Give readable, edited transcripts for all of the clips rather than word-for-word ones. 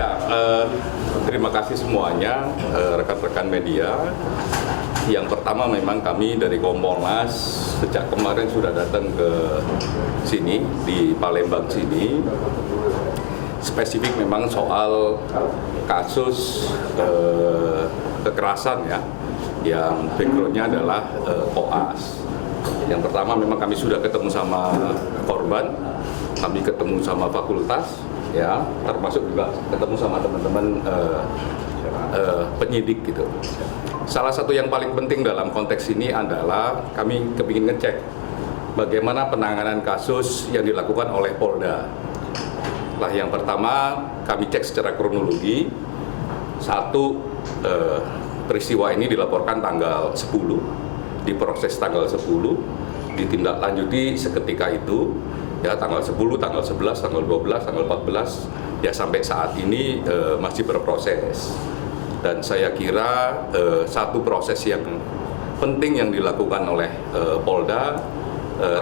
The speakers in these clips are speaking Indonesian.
Ya, terima kasih semuanya rekan-rekan media. Yang pertama memang kami dari Kompolnas sejak kemarin sudah datang ke sini di Palembang sini. Spesifik memang soal kasus kekerasan ya, yang backgroundnya adalah koas. Yang pertama memang kami sudah ketemu sama korban, kami ketemu sama fakultas, ya, termasuk juga ketemu sama teman-teman penyidik gitu. Salah satu yang paling penting dalam konteks ini adalah kami kepingin ngecek bagaimana penanganan kasus yang dilakukan oleh Polda. Nah, yang pertama kami cek secara kronologi. Satu, peristiwa ini dilaporkan tanggal 10, diproses tanggal 10, ditindaklanjuti seketika itu. Ya, tanggal 10, tanggal 11, tanggal 12, tanggal 14, ya sampai saat ini masih berproses. Dan saya kira satu proses yang penting yang dilakukan oleh Polda,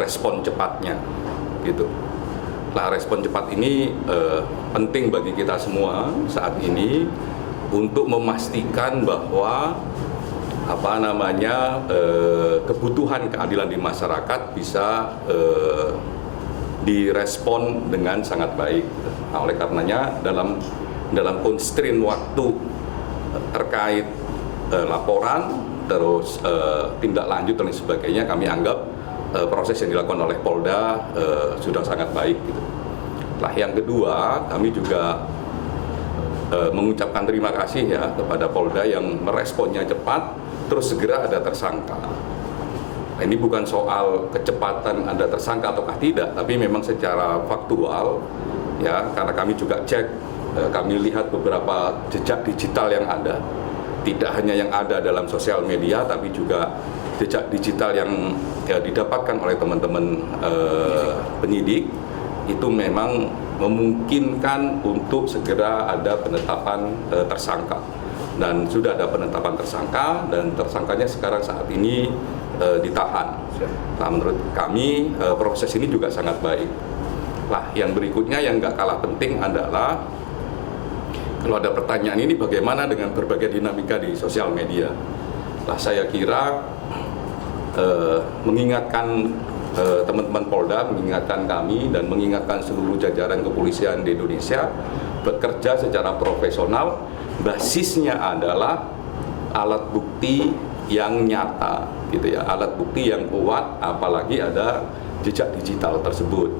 respon cepatnya, gitu. Nah, respon cepat ini penting bagi kita semua saat ini untuk memastikan bahwa kebutuhan keadilan di masyarakat bisa direspon dengan sangat baik. Nah, oleh karenanya dalam constraint waktu terkait laporan, terus tindak lanjut dan sebagainya, kami anggap proses yang dilakukan oleh Polda sudah sangat baik. Gitu. Nah, yang kedua, kami juga mengucapkan terima kasih ya kepada Polda yang meresponnya cepat, terus segera ada tersangka. Nah, ini bukan soal kecepatan ada tersangka ataukah tidak, tapi memang secara faktual ya, karena kami juga cek, kami lihat beberapa jejak digital yang ada, tidak hanya yang ada dalam sosial media, tapi juga jejak digital yang didapatkan oleh teman-teman penyidik, itu memang memungkinkan untuk segera ada penetapan tersangka. Dan sudah ada penetapan tersangka, dan tersangkanya sekarang saat ini ditahan. Nah, menurut kami proses ini juga sangat baik. Nah, yang berikutnya yang nggak kalah penting adalah kalau ada pertanyaan ini bagaimana dengan berbagai dinamika di sosial media. Nah, saya kira mengingatkan teman-teman Polda, mengingatkan kami dan mengingatkan seluruh jajaran kepolisian di Indonesia bekerja secara profesional. Basisnya adalah alat bukti yang nyata, gitu ya, alat bukti yang kuat, apalagi ada jejak digital tersebut.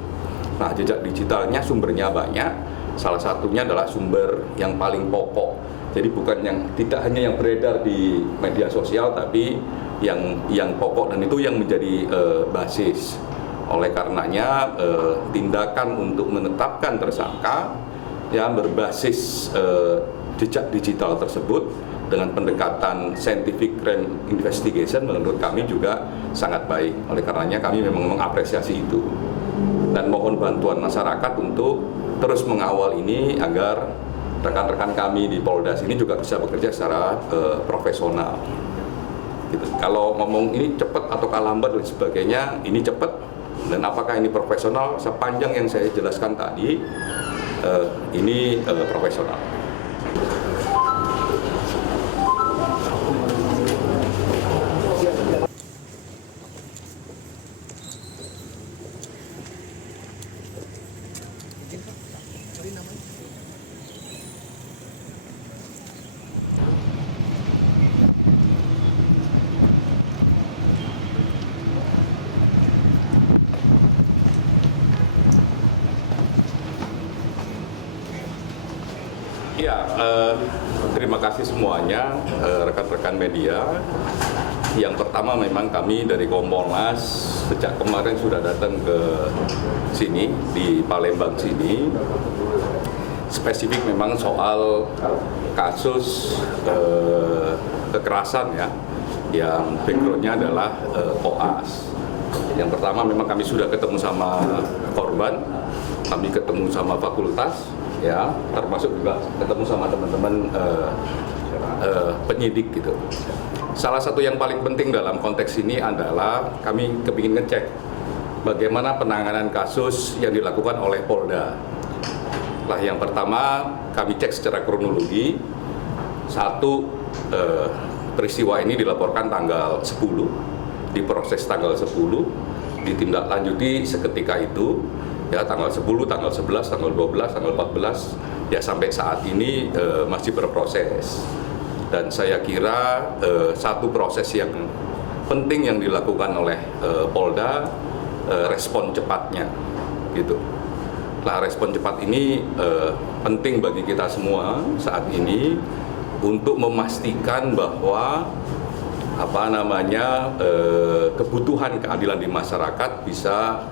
Nah, jejak digitalnya sumbernya banyak, salah satunya adalah sumber yang paling pokok. Jadi bukan yang tidak hanya yang beredar di media sosial, tapi yang pokok, dan itu yang menjadi basis. Oleh karenanya tindakan untuk menetapkan tersangka ya berbasis jejak digital tersebut dengan pendekatan scientific crime investigation menurut kami juga sangat baik. Oleh karenanya kami memang mengapresiasi itu dan mohon bantuan masyarakat untuk terus mengawal ini agar rekan-rekan kami di Polda sini juga bisa bekerja secara profesional. Gitu. Kalau ngomong ini cepat atau lambat dan sebagainya, ini cepat, dan apakah ini profesional, sepanjang yang saya jelaskan tadi ini profesional. Ya, terima kasih semuanya rekan-rekan media. Yang pertama memang kami dari Kompolnas sejak kemarin sudah datang ke sini di Palembang sini. Spesifik memang soal kasus kekerasan ya, yang backgroundnya adalah koas. Yang pertama memang kami sudah ketemu sama korban, kami ketemu sama fakultas, ya, termasuk juga ketemu sama teman-teman penyidik gitu. Salah satu yang paling penting dalam konteks ini adalah kami kepingin ngecek bagaimana penanganan kasus yang dilakukan oleh Polda. Lah yang pertama kami cek secara kronologi. Satu, peristiwa ini dilaporkan tanggal 10, diproses tanggal 10, ditindaklanjuti seketika itu, ya tanggal 10, tanggal 11, tanggal 12, tanggal 14, ya sampai saat ini masih berproses. Dan saya kira satu proses yang penting yang dilakukan oleh Polda, respon cepatnya, gitu. Nah, respon cepat ini penting bagi kita semua saat ini untuk memastikan bahwa kebutuhan keadilan di masyarakat bisa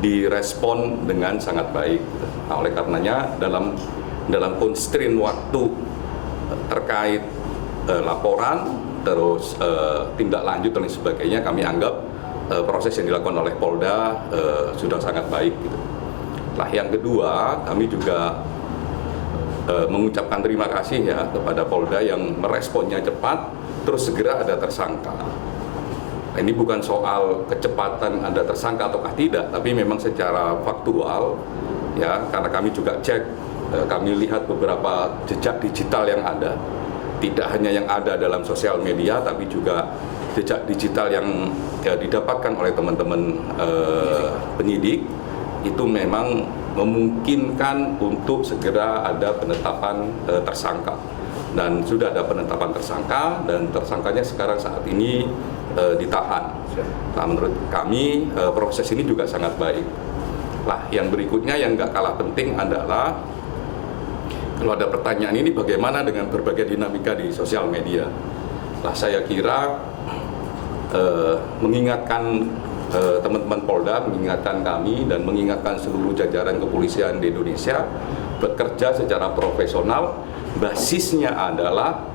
direspon dengan sangat baik. Nah, oleh karenanya dalam constraint waktu terkait laporan, terus tindak lanjut dan sebagainya, kami anggap proses yang dilakukan oleh Polda sudah sangat baik. Gitu. Nah, yang kedua, kami juga mengucapkan terima kasih ya kepada Polda yang meresponnya cepat, terus segera ada tersangka. Nah, ini bukan soal kecepatan ada tersangka ataukah tidak, tapi memang secara faktual ya, karena kami juga cek, kami lihat beberapa jejak digital yang ada, tidak hanya yang ada dalam sosial media, tapi juga jejak digital yang didapatkan oleh teman-teman penyidik, itu memang memungkinkan untuk segera ada penetapan tersangka. Dan sudah ada penetapan tersangka, dan tersangkanya sekarang saat ini ditahan. Nah, menurut kami proses ini juga sangat baik. Nah, yang berikutnya yang nggak kalah penting adalah kalau ada pertanyaan ini bagaimana dengan berbagai dinamika di sosial media. Nah, saya kira mengingatkan teman-teman Polda, mengingatkan kami dan mengingatkan seluruh jajaran kepolisian di Indonesia bekerja secara profesional. Basisnya adalah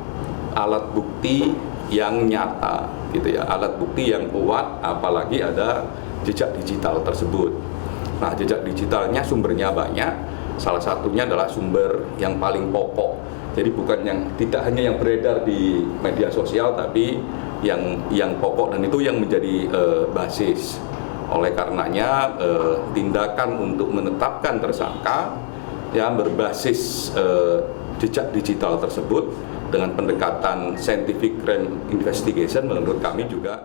alat bukti yang nyata, gitu ya, alat bukti yang kuat, apalagi ada jejak digital tersebut. Nah, jejak digitalnya sumbernya banyak. Salah satunya adalah sumber yang paling pokok. Jadi bukan yang tidak hanya yang beredar di media sosial, tapi yang pokok, dan itu yang menjadi basis. Oleh karenanya tindakan untuk menetapkan tersangka yang berbasis jejak digital tersebut dengan pendekatan scientific crime investigation menurut kami juga